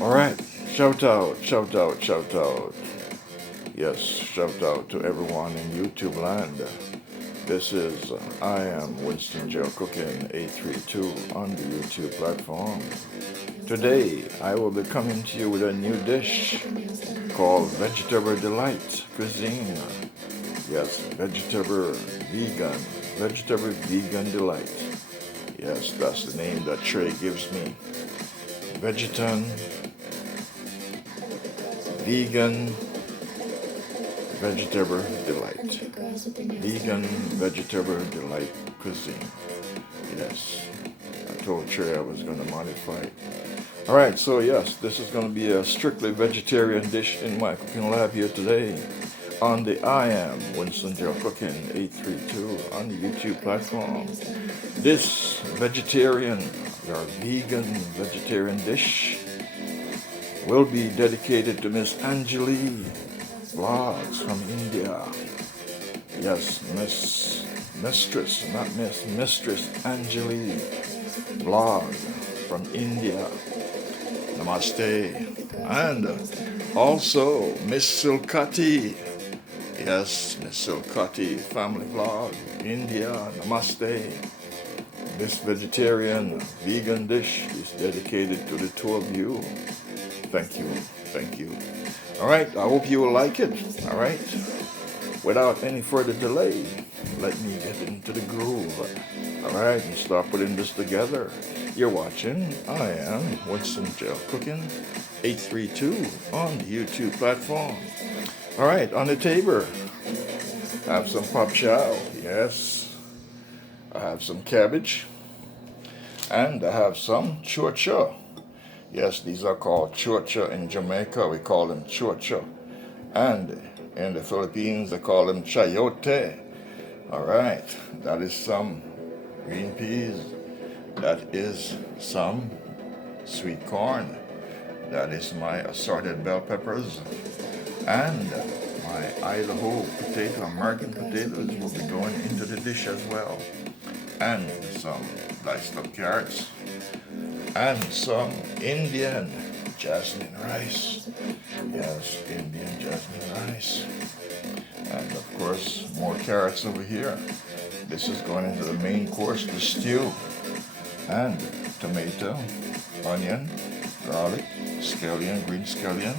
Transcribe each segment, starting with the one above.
All right, shout out, shout out, shout out. Yes, shout out to everyone in YouTube land. This is I am Winston GeL Cooking 832 on the YouTube platform. Today I will be coming to you with a new dish called Vegetable Delight Cuisine. Yes, vegetable vegan delight. Yes, that's the name that Trey gives me. Vegetan, vegan, vegetable delight. Vegan vegetable delight cuisine. Yes, I told Trey I was going to modify it. Alright, so yes, this is going to be a strictly vegetarian dish in my cooking lab here today on the I am Winston GeL Cooking 832 on the YouTube platform. This vegetarian or vegan vegetarian dish will be dedicated to Miss Angelie vlogs from India. Yes, Mistress Angelie vlog from India. Namaste. And also Miss Silkotti. Yes, Miss Silkotti family vlog, India. Namaste. This vegetarian vegan dish is dedicated to the two of you. Thank you. Thank you. All right, I hope you will like it. All right. Without any further delay, let me get into the groove. All right, and start putting this together. You're watching I am Winston GeL Cooking 832 on the YouTube platform. All right, on the table, I have some pop chow. Yes. I have some cabbage. And I have some chura. Yes, these are called chura in Jamaica. We call them chura. And in the Philippines, they call them chayote. All right, that is some green peas. That is some sweet corn. That is my assorted bell peppers. And my Idaho potato, American potatoes, will be going into the dish as well. And some diced up carrots. And some Indian Jasmine rice. Yes, Indian Jasmine rice. And of course, more carrots over here. This is going into the main course, the stew. And tomato, onion, garlic, scallion, green scallion,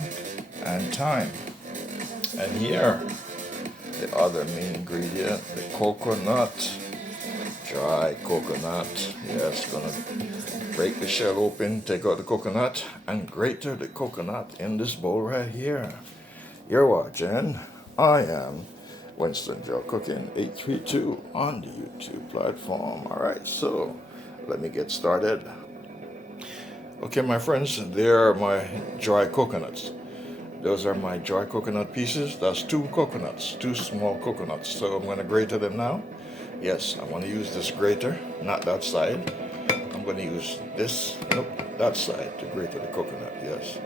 and thyme. And here, the other main ingredient, the coconut. Dry coconut. Yes, gonna break the shell open, take out the coconut, and grate the coconut in this bowl right here. You're watching I am Winston GeL Cooking 832 on the YouTube platform. Alright, so let me get started. Okay, my friends, there are my dry coconuts. Those are my dry coconut pieces. That's two coconuts, two small coconuts. So I'm going to grate them now. Yes, I want to use this grater, not that side. I'm going to use this, that side to grate the coconut, yes.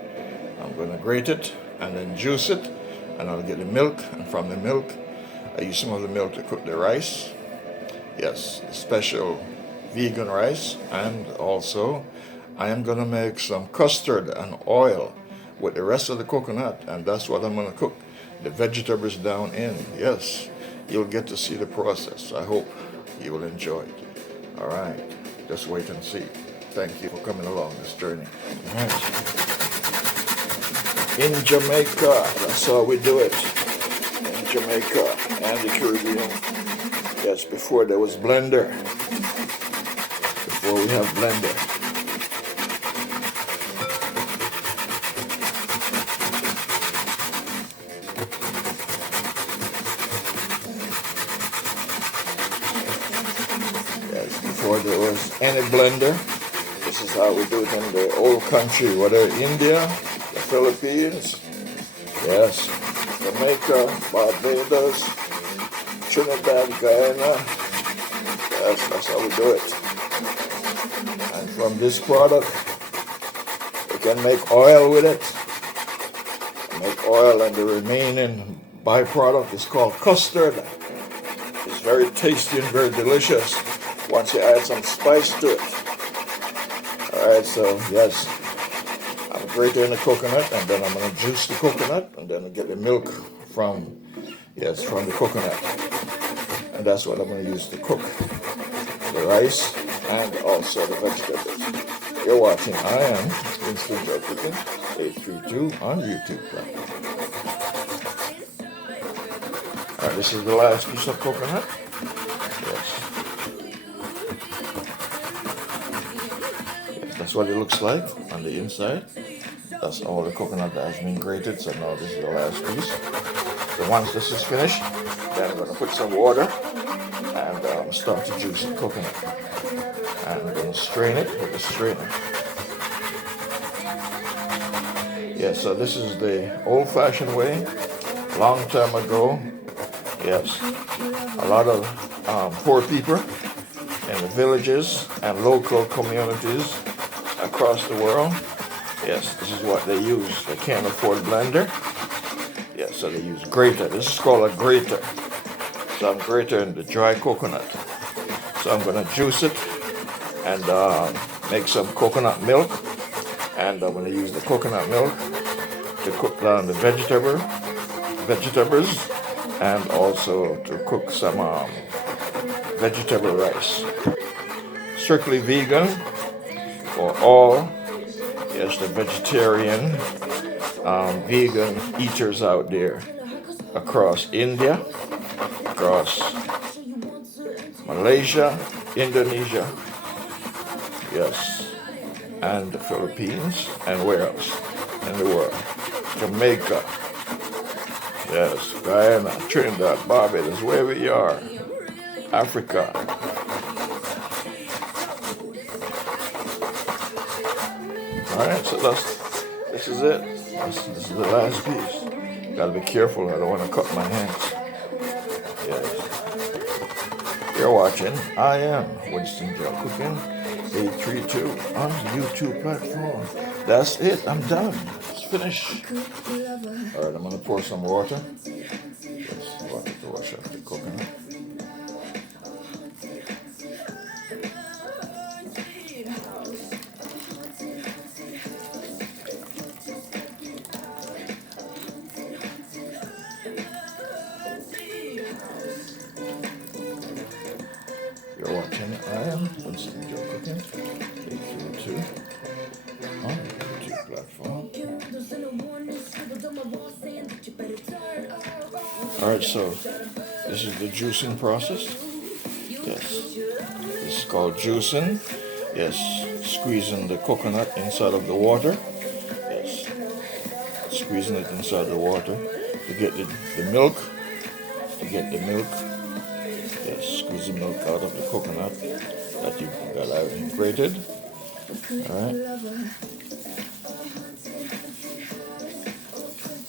I'm going to grate it and then juice it, and I'll get the milk, and from the milk, I use some of the milk to cook the rice. Yes, special vegan rice, and also I am going to make some custard and oil with the rest of the coconut, and that's what I'm going to cook the vegetables down in. Yes, you'll get to see the process. I hope you will enjoy it. All right, just wait and see. Thank you for coming along this journey. All right. In Jamaica, that's how we do it. In Jamaica and the Caribbean. Yes, before there was blender. Before we have blender. Before there was any blender. This is how we do it in the old country, whether India, the Philippines, yes, Jamaica, Barbados, Trinidad, Guyana. Yes, that's how we do it. And from this product, we can make oil with it. Make oil, and the remaining byproduct is called custard. It's very tasty and very delicious once you add some spice to it. Alright, so yes, I'm grating the coconut, and then I'm going to juice the coconut, and then get the milk from the coconut. And that's what I'm going to use to cook the rice and also the vegetables. You're watching I Am Winston GeL Cooking 832 on YouTube. Alright, this is the last piece of coconut. Yes. That's what it looks like on the inside. That's all the coconut that has been grated. So now this is the last piece. So once this is finished, then I'm going to put some water and start to juice the coconut. And I'm going to strain it with the strainer. Yeah, so this is the old-fashioned way. Long time ago, yes, a lot of poor people in the villages and local communities across the world, yes, this is what they use. They can't afford blender, yes, so they use grater. This is called a grater. So I'm grating the dry coconut. So I'm going to juice it and make some coconut milk, and I'm going to use the coconut milk to cook down the vegetables, and also to cook some vegetable rice. Strictly vegan for all, yes, the vegetarian, vegan eaters out there across India, across Malaysia, Indonesia, yes, and the Philippines, and where else in the world? Jamaica, yes, Guyana, Trinidad, Barbados, wherever you are, Africa. Alright, so this is it. This is the last piece. Gotta be careful, I don't want to cut my hands. Yes. You're watching I Am Winston GeL Cooking 832 on the YouTube platform. That's it, I'm done. It's finished. Alright, I'm gonna pour some water. Yes, water to wash up the coconut. You're watching I Am Winston GeL Cooking 832 on the YouTube platform. Alright, so this is the juicing process. Yes, this is called juicing. Yes, squeezing the coconut inside of the water. Yes, squeezing it inside the water to get the milk. Yes, squeeze the milk out of the coconut that I've grated. Alright.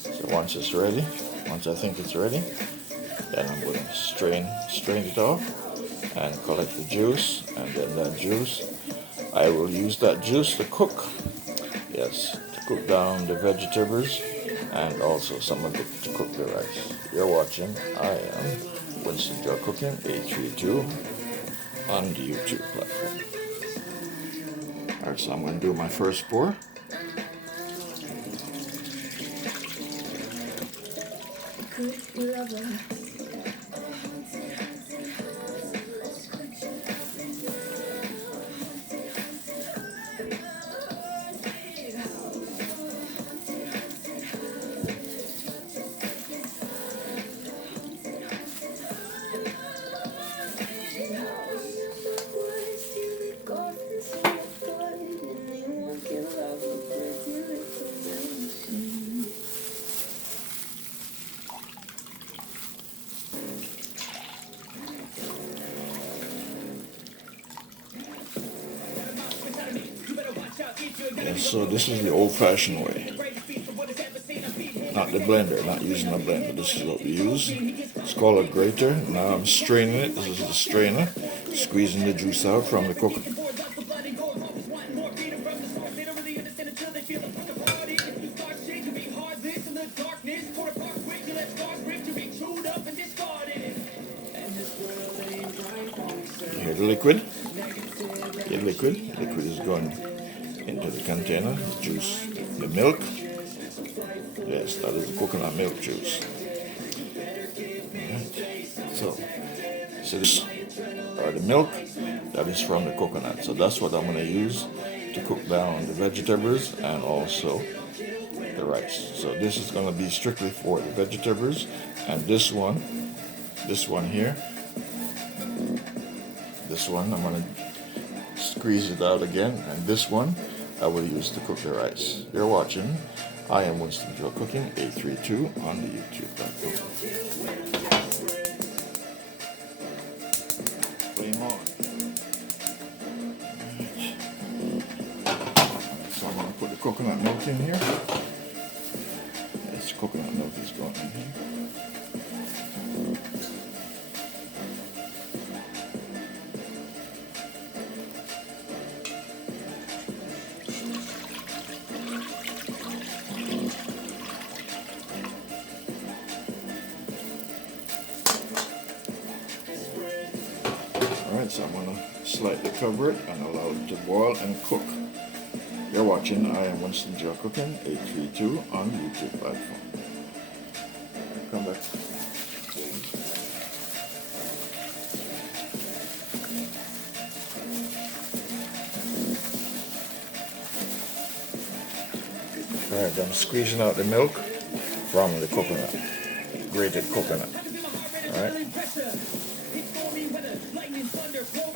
So once it's ready, once I think it's ready, then I'm going to strain it off and collect the juice, and then that juice, I will use that juice to cook. Yes, to cook down the vegetables and also some of it to cook the rice. You're watching I Am Winston GeL Cooking 832 on the YouTube platform. Alright, so I'm going to do my first pour. And so this is the old-fashioned way. Not the blender, not using a blender. This is what we use. It's called a grater. Now I'm straining it. This is the strainer. Squeezing the juice out from the coconut. You hear the liquid? The liquid is going into the container, the juice, the milk. Yes, that is the coconut milk juice. Right. So this are the milk that is from the coconut. So that's what I'm going to use to cook down the vegetables and also the rice. So this is going to be strictly for the vegetables, and this one here, this one I'm going to squeeze it out again, and this one I will use to cook the rice. You're watching I Am Winston GeL Cooking 832 on the YouTube platform. Flame on. Right. So I'm going to put the coconut milk in here. Yes, coconut milk is going in here. Alright, so I'm going to slightly cover it and allow it to boil and cook. You're watching I Am Winston GeL Cooking 832 on the YouTube platform. Come back. Alright, I'm squeezing out the milk from the coconut, grated coconut. Alright.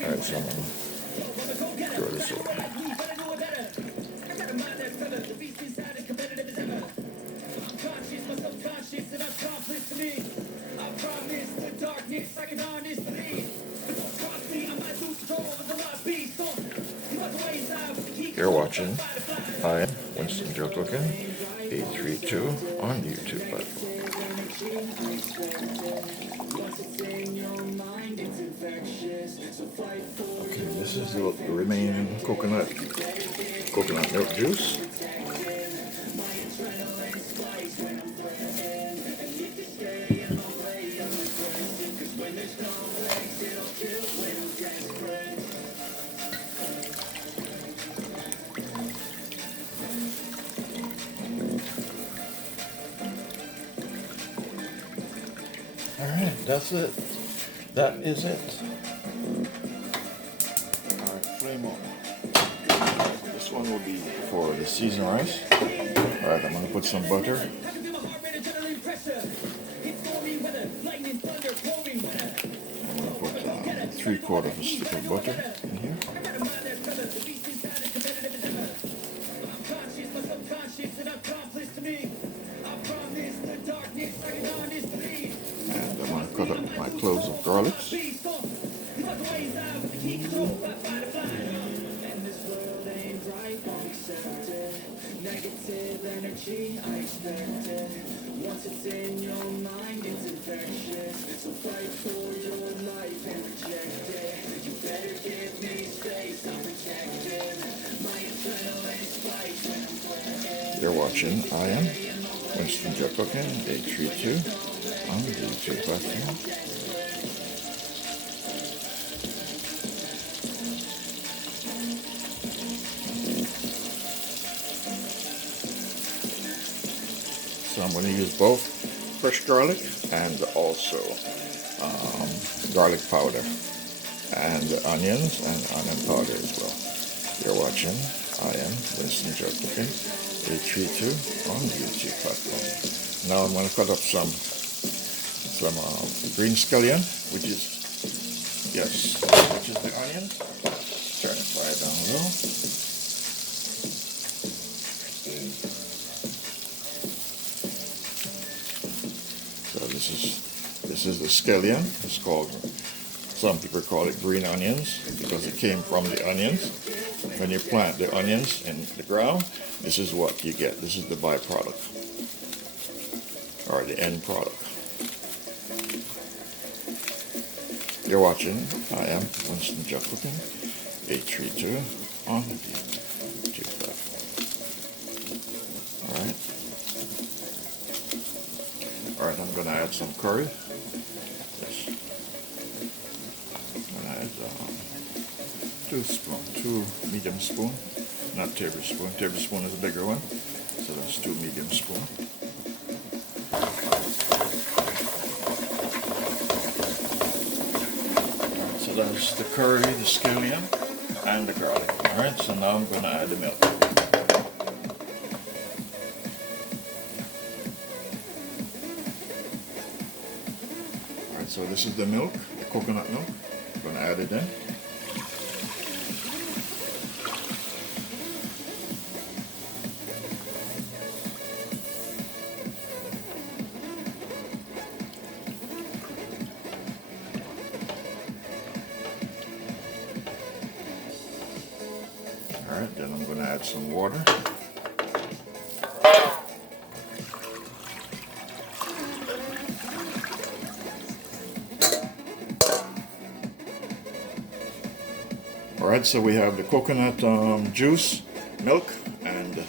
Alright, so I'm going to throw this away. You're watching I Am Winston GeL Cooking 832 on the YouTube platform. Okay, this is the remaining coconut milk juice. Alright, that's it. That is it. Alright, flame on. This one will be for the seasoned rice. Alright, I'm going to put some butter. I'm going to put 3/4 of a stick of butter in here. And I'm going to cut up my cloves of garlic. Once it's in your mind, it's infectious. It's a fight for your life and reject it. You better give me space, I'm rejected. My adrenaline spikes when I'm playing. You're watching I Am Winston GeL Cooking 832 on the YouTube platform. So I'm going to use both fresh garlic and also garlic powder and onions and onion powder as well. You're watching I Am Winston GeL Cooking 832 on the YouTube platform. Now I'm going to cut up some green scallion, which is the onion. Turn the fire down low. So this is the scallion. It's called, some people call it green onions because it came from the onions. When you plant the onions in the ground, this is what you get. This is the byproduct or the end product. You're watching I Am Winston GeL Cooking 832 on the YouTube platform. Alright, I'm going to add some curry. Yes. I'm going to add 2 medium spoon not tablespoon. Tablespoon is a bigger one, so that's 2 medium spoons. So that's the curry, the scallion, and the garlic. Alright, so now I'm going to add the milk. Alright, so this is the milk, the coconut milk. I'm going to add it in. Alright, then I'm going to add some water. Alright, so we have the coconut juice, milk, and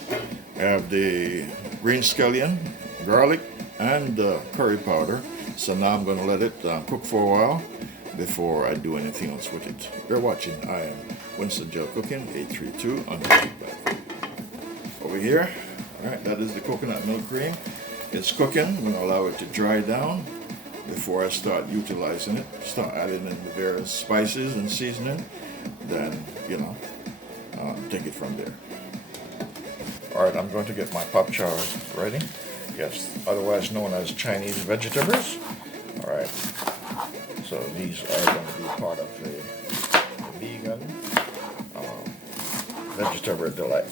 I have the green scallion, garlic, and curry powder. So now I'm going to let it cook for a while before I do anything else with it. You're watching. I am Winston GeL Cooking 832 on the YouTube platform. Over here, alright, that is the coconut milk cream. It's cooking. I'm going to allow it to dry down before I start utilizing it. Start adding in the various spices and seasoning. Then, you know, take it from there. Alright, I'm going to get my pop chow ready. Yes, otherwise known as Chinese vegetables. Alright, so these are going to be part of the Vegan Vegetable Delight.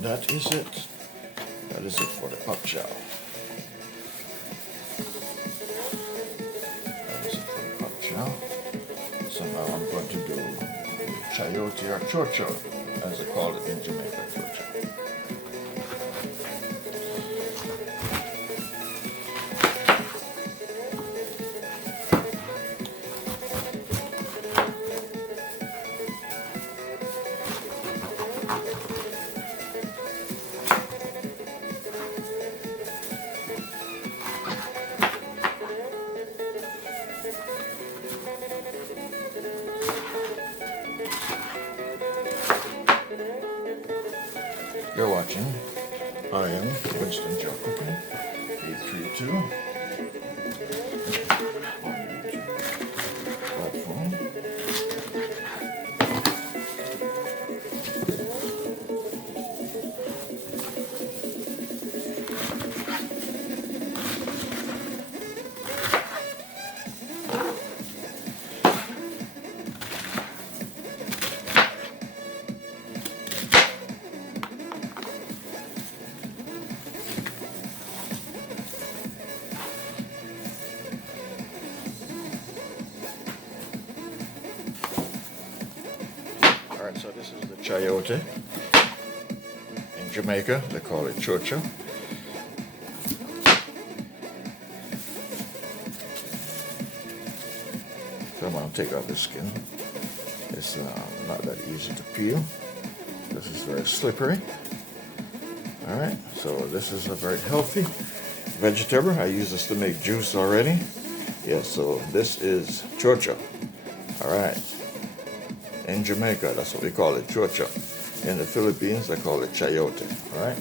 That is it. That is it for the pop chow. That is it for the pop chow. So now I'm going to do chayote or chow, as they call it in Jamaica, chow. You're watching. I am Winston GeL Cooking 832 on YouTube platform. Alright, so this is the chayote. In Jamaica, they call it Chow. So I'm going to take out the skin. It's not that easy to peel. This is very slippery. Alright, so this is a very healthy vegetable. I use this to make juice already. Yeah, so this is Chow. Alright. In Jamaica, that's what we call it, Chow. In the Philippines, they call it Chayote. Alright?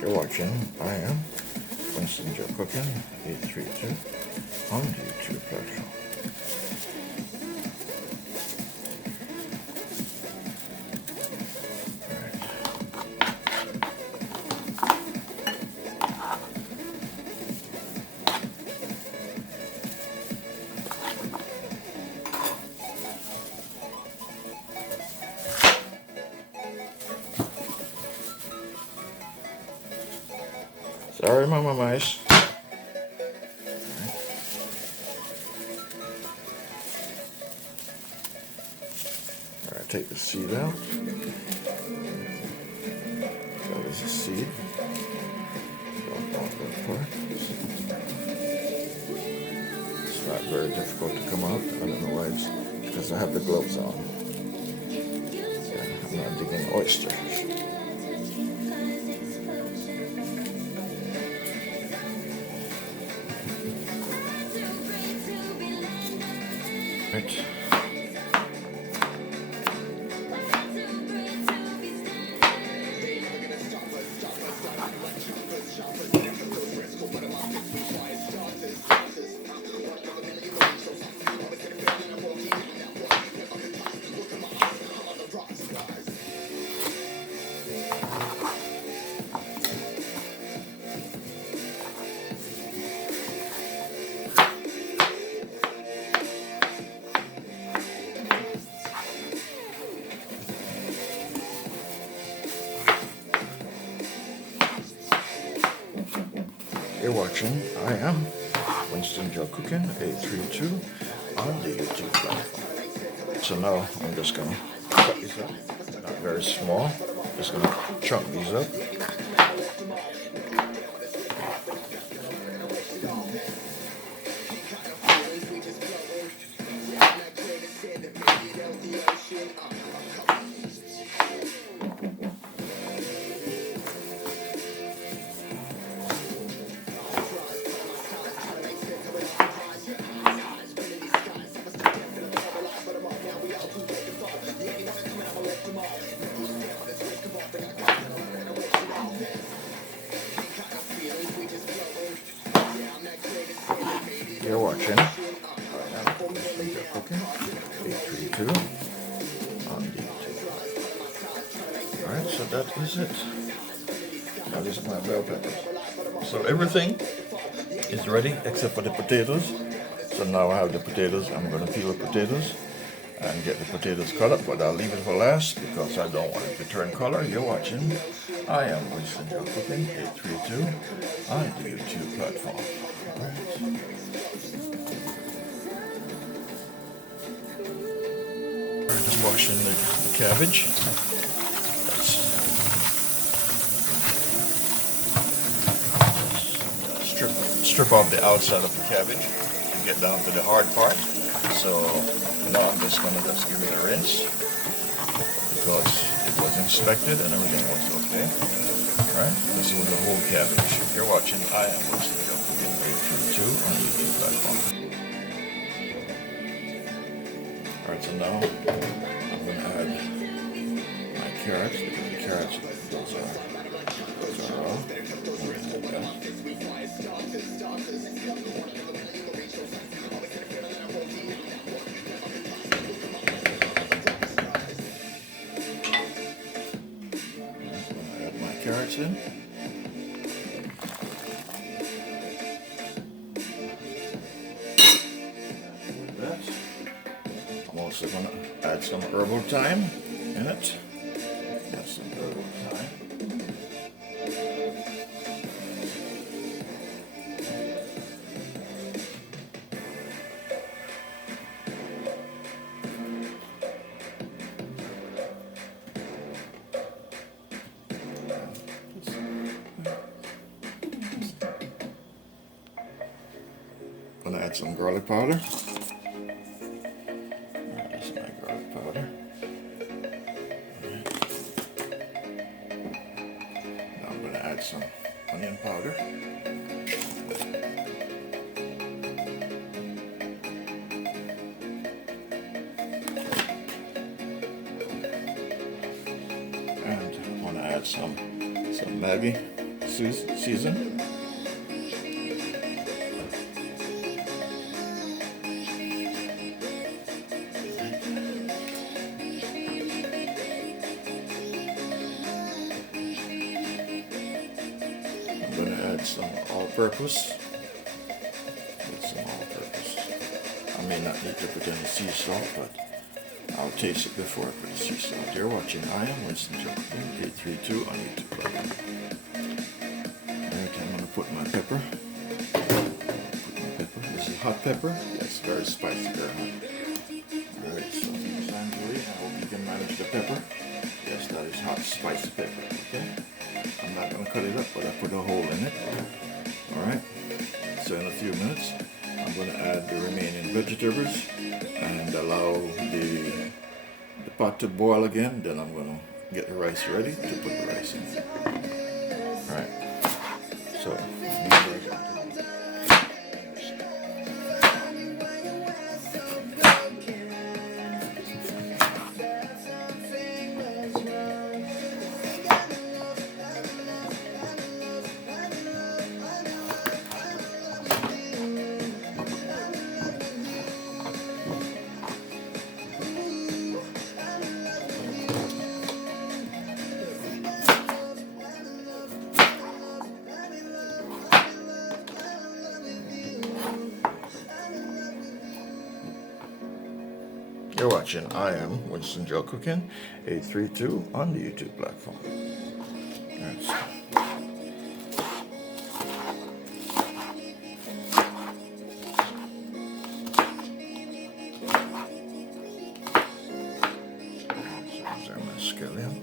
You're watching. I am Winston GeL Cooking 832 on the YouTube platform. my mice. Alright, take the seed out. That is a seed. Don't off that part. It's not very difficult to come out. I don't know why it's because I have the gloves on. Yeah, I'm not digging oysters. Right. You're watching I Am Winston GeL Cooking 832 on the YouTube platform. So now I'm just going to cut these up, not very small, just going to chunk these up. You're watching I Am Winston GeL Cooking 832 on the YouTube. Alright, so that is it. Now these are my bell peppers. So everything is ready except for the potatoes. So now I have the potatoes. I'm going to peel the potatoes and get the potatoes cut up, but I'll leave it for last because I don't want it to turn color. You're watching I Am Winston GeL Cooking 832 on the YouTube platform. Alright. Just washing the cabbage. Strip off the outside of the cabbage and get down to the hard part. So now I'm just going to just give it a rinse because it was inspected and everything was okay. Alright, this was the whole cabbage. If you're watching I Am Winston GeL Cooking 832 on the YouTube platform. Alright, so now I'm going to add my carrots because the carrots, those are raw. Add my carrots in. I'm also going to add some herbal thyme in it. That's some herbal thyme. I'm going to add some garlic powder. That's my garlic powder. Now I'm going to add some onion powder. And I'm going to add some Maggi season. I'm going to add some all-purpose. I may not need to put any sea salt, but I'll taste it before I put the sea salt. You're watching I Am Winston GeL Cooking 832 on YouTube. Alright, I'm going to put my pepper. This is hot pepper. Yes, very spicy, very hot. Alright, so Miss Angelie, I hope you can manage the pepper. Yes, that is hot, spicy pepper, okay? I'm not going to cut it up, but I put a hole in it. Alright, so in a few minutes, I'm going to add the remaining vegetables and allow the pot to boil again. Then I'm going to get the rice ready to put the rice in. Alright, so you're watching I Am Winston GeL Cooking 832 on the YouTube platform. That's scallion.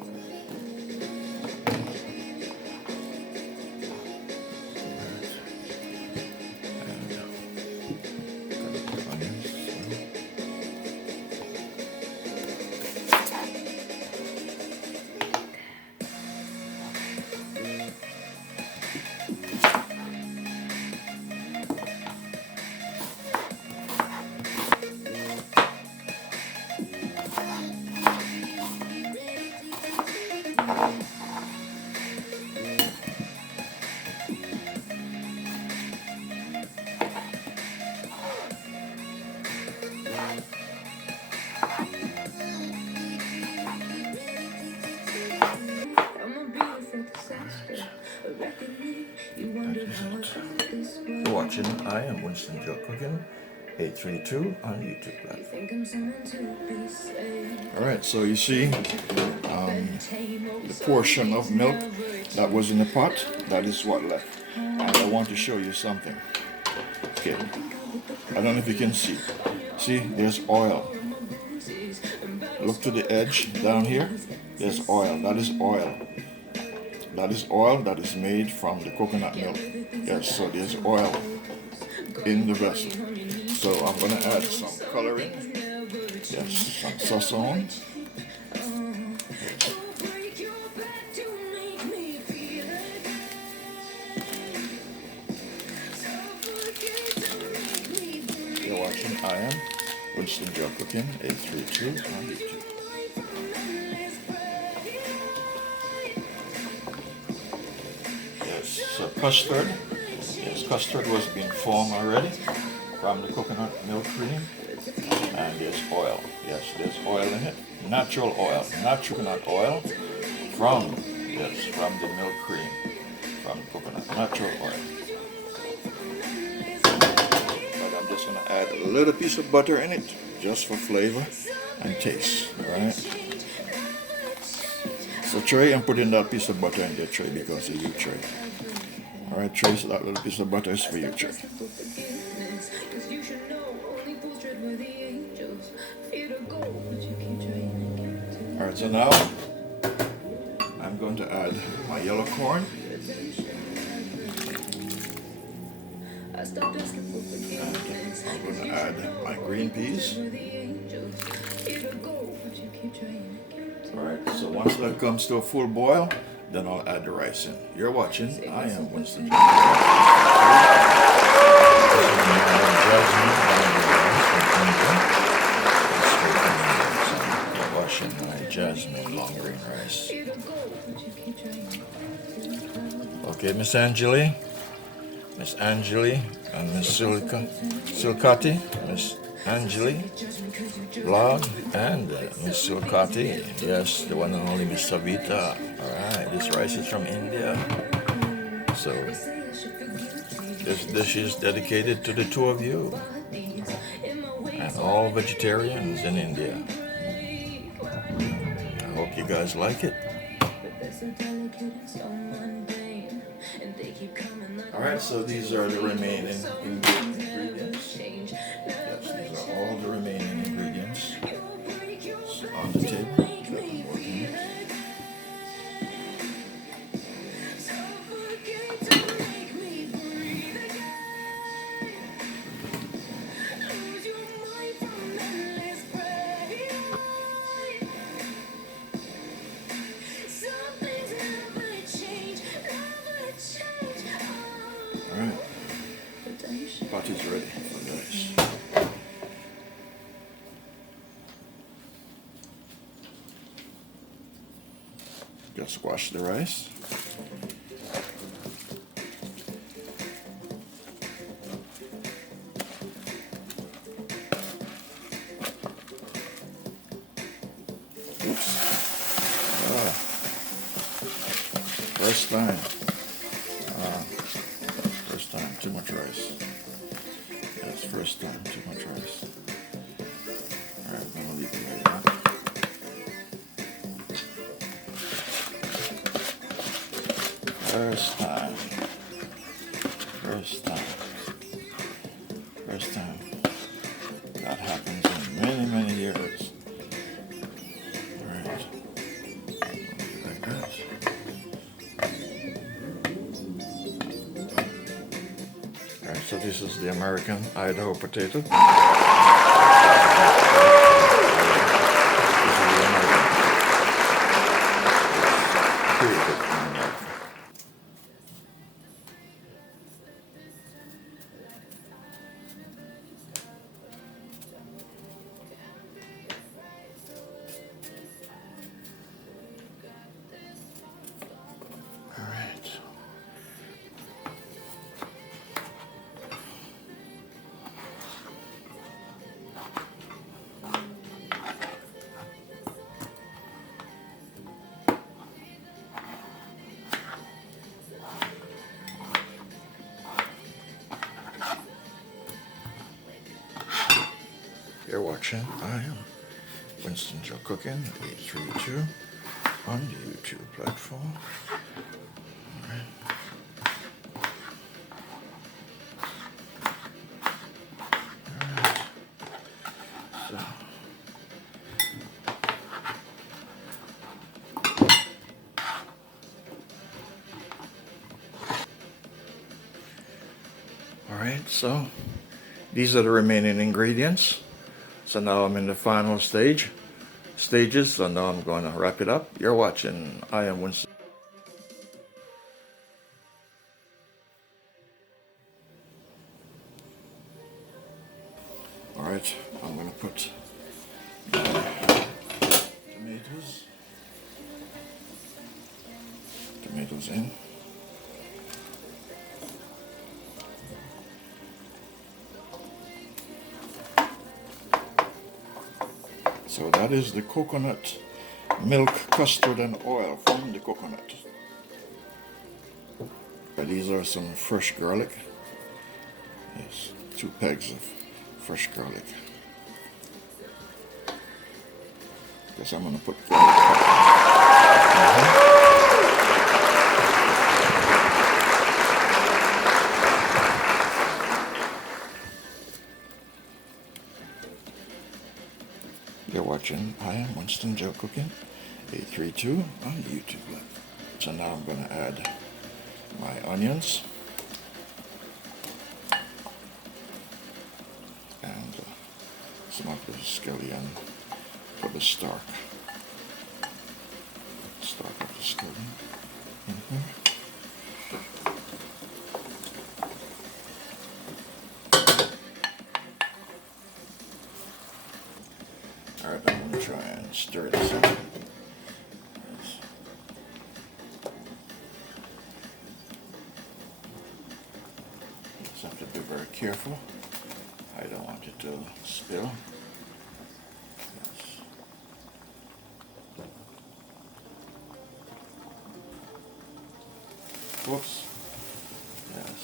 You're watching I Am Winston GeL Cooking 832 on YouTube platform. Alright, so you see the portion of milk that was in the pot, that is what left. And I want to show you something. Okay, I don't know if you can see. See, there's oil. Look to the edge down here. There's oil. That is oil. That is oil that is made from the coconut milk. Yes, so there's oil in the vessel. So I'm going to add some coloring. Yes, some sazon. You're watching I Am Winston GeL Cooking 832 on YouTube. So custard, yes, custard was being formed already from the coconut milk cream, and there's oil. Yes, there's oil in it, natural oil, not coconut oil, from the milk cream, from coconut, natural oil. But I'm just gonna add a little piece of butter in it, just for flavor and taste. All right. So Trey, I'm putting that piece of butter in there, Trey, because of you, Trey. Alright, Trey, so that little piece of butter is for you, Trey. Alright, so now I'm going to add my yellow corn. And I'm going to add my green peas. Alright, so once that comes to a full boil, then I'll add the rice in. You're watching I Am Winston GeL. You're watching my Jasmine long grain rice. Okay, Miss Angelie, and Miss Silkotti, Miss Angelie, Blog, and Miss Silkotti. Yes, the one and only Miss Savita. Alright, this rice is from India. So, this dish is dedicated to the two of you and all vegetarians in India. I hope you guys like it. Alright, so these are the remaining ingredients. Yes, these are all the remaining ingredients on the table. Got them working. Alright, pot is ready for the rice. Just wash the rice. Oops. Ah. First time. First time, too much rice. Yes, first time, too much rice. Alright, I'm gonna leave it like that. First time. First time. First time. That happens in many, many years. Alright. Like that. Alright, so this is the American Idaho potato. You're watching I Am Winston GeL Cooking 832 on the YouTube platform. Alright. Alright. So alright, so these are the remaining ingredients. So now I'm in the final stages, so now I'm going to wrap it up. You're watching I Am Winston. Alright, I'm going to put tomatoes in. So that is the coconut milk, custard, and oil from the coconut. These are some fresh garlic. Yes, 2 pegs of fresh garlic. Guess I'm gonna put You're watching I Am Winston GeL Cooking 832 on YouTube. So now I'm going to add my onions and some of the scallion for the starch of the scallion in here. Alright, I'm going to try and stir this up. Just have to be very careful. I don't want it to spill. Yes. Whoops. Yes.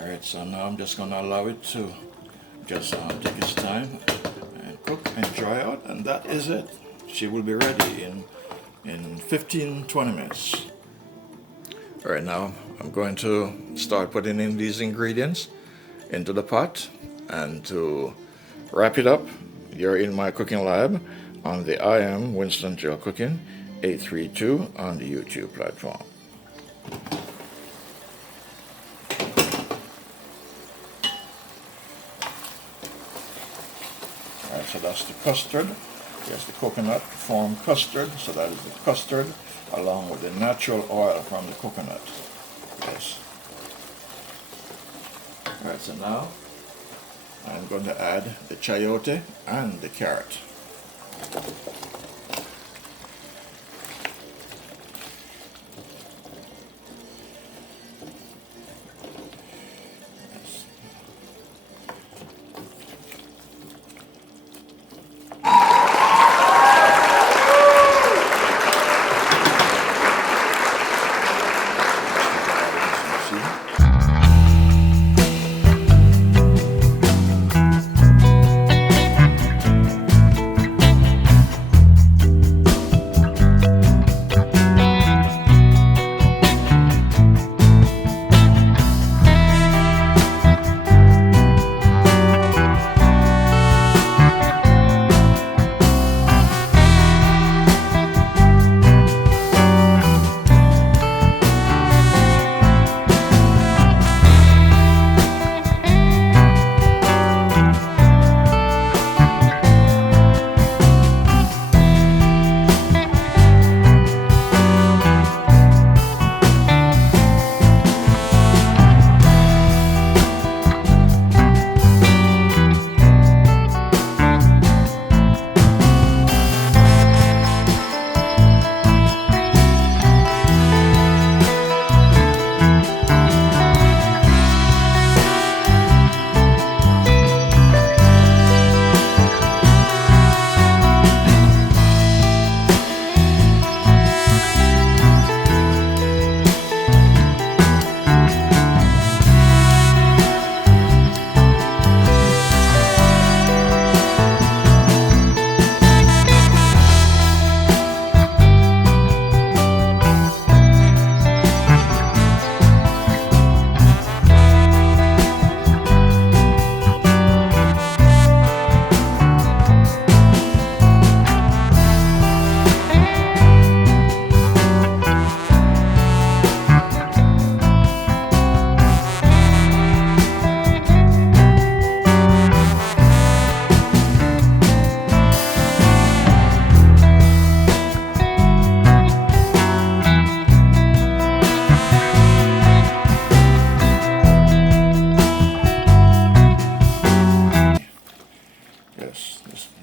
Alright, Alright, so now I'm just going to allow it to just take its time and cook and dry out, and that is it. She will be ready in 15-20 minutes. Alright, now I'm going to start putting in these ingredients into the pot, and to wrap it up, you're in my cooking lab on the I Am Winston GeL Cooking 832 on the YouTube platform. Alright, so that's the custard. Here's the coconut formed custard, so that is the custard along with the natural oil from the coconut. Yes. Alright, so now I'm going to add the chayote and the carrot.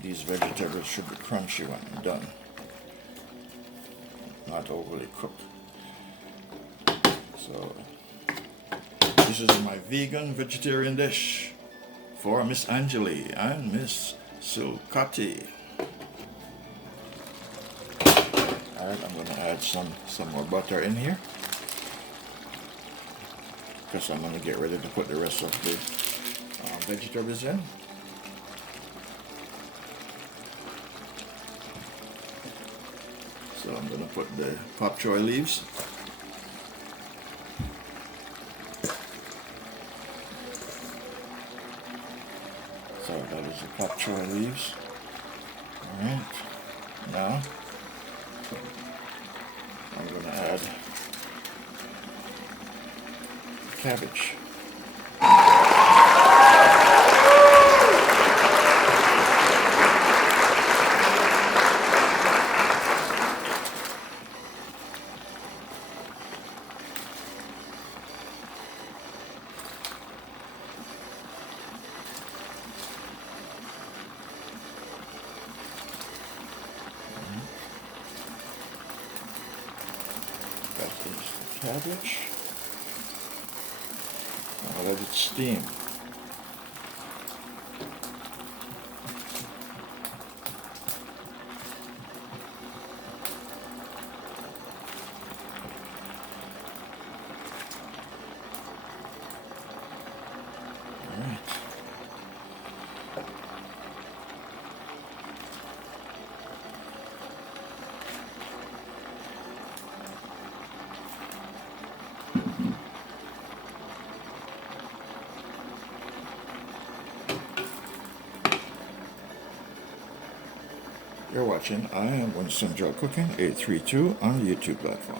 These vegetables should be crunchy when I'm done, not overly cooked. So this is my vegan vegetarian dish for Miss Angelie and Miss Silkotti. Alright, I'm going to add some more butter in here, because I'm going to get ready to put the rest of the vegetables in. So I'm going to put the pak choy leaves. So that is the pak choy leaves. Alright, now I'm going to add cabbage. That is the cabbage. Now let it steam. You're watching I Am Winston GeL Cooking 832 on the YouTube platform.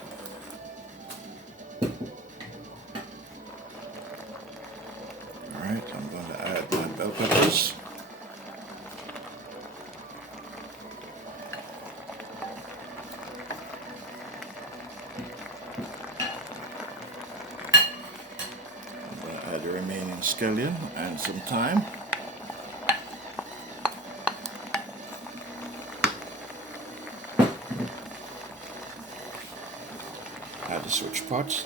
Alright, I'm going to add my bell peppers. I'm going to add the remaining scallion and some thyme. Add the switch pots.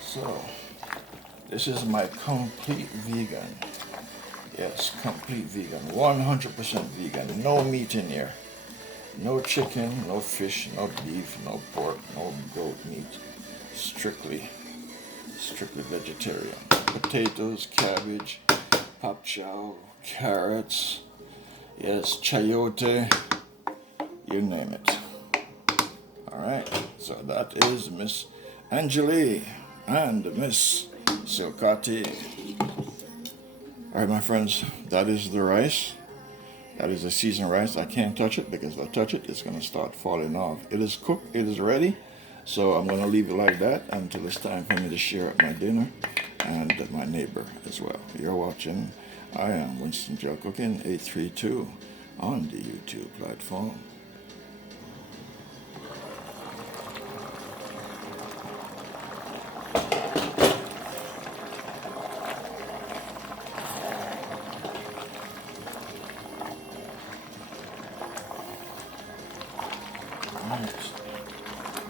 So, this is my complete vegan. Yes, complete vegan. 100% vegan. No meat in here. No chicken, no fish, no beef, no pork, no goat meat. Strictly vegetarian. Potatoes, cabbage, pop chow, carrots, yes, chayote, you name it. Alright, so that is Miss Angelie and Miss Silkotti. Alright, my friends, that is the rice. That is the seasoned rice. I can't touch it because if I touch it, it's going to start falling off. It is cooked, it is ready. So I'm going to leave it like that until it's time for me to share my dinner and my neighbor as well. You're watching I Am Winston GeL Cooking 832 on the YouTube platform.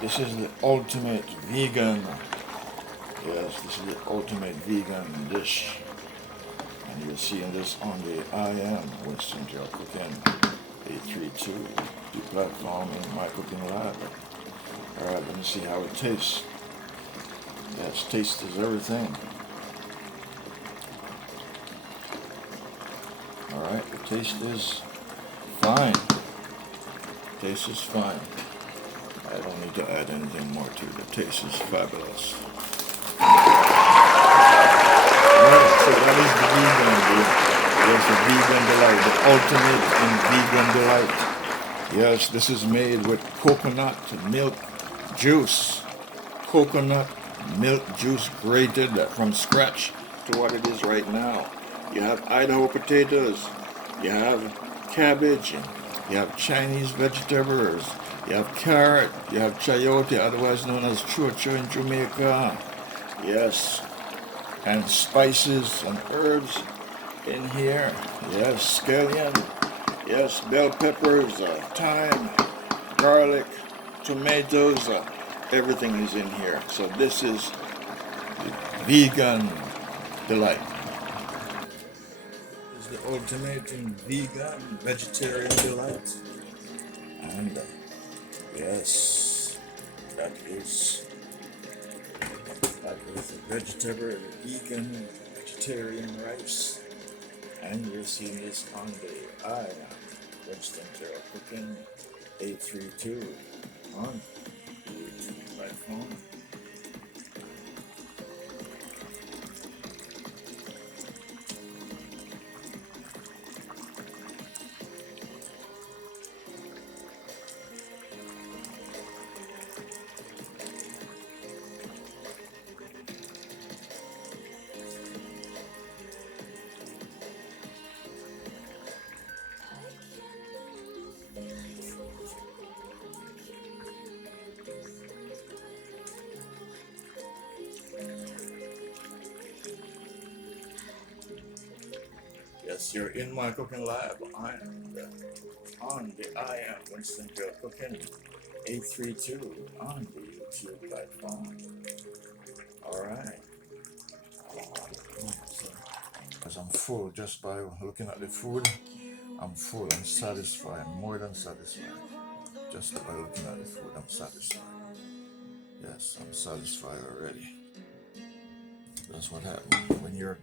This is the ultimate vegan. Yes, this is the ultimate vegan dish. And you're seeing this on the I Am Winston GeL Cooking 832 the platform in my cooking lab. Alright, let me see how it tastes. Yes, taste is everything. Alright, the taste is fine. Taste is fine. I don't need to add anything more to it. The taste is fabulous. Right, so that is the vegan delight. Yes, the vegan delight, the ultimate in vegan delight. Yes, this is made with coconut milk juice. Coconut milk juice grated from scratch to what it is right now. You have Idaho potatoes. You have cabbage. You have Chinese vegetables. You have carrot, you have chayote, otherwise known as Chura in Jamaica. Yes, and spices and herbs in here. Yes, scallion. Yes, bell peppers, thyme, garlic, tomatoes. Everything is in here. So this is vegan delight. It's the ultimate in vegan vegetarian delight. And yes, that is the vegetable, vegan, vegetarian rice. And you're seeing this on the I Am Winston GeL Cooking 832 on the YouTube platform. Yes, you're in my cooking lab. I am on the I Am Winston GeL Cooking 832 on the YouTube platform. Alright. Because I'm full just by looking at the food. I'm full, I'm satisfied, more than satisfied. Just by looking at the food, I'm satisfied. Yes, I'm satisfied already. That's what happens when you're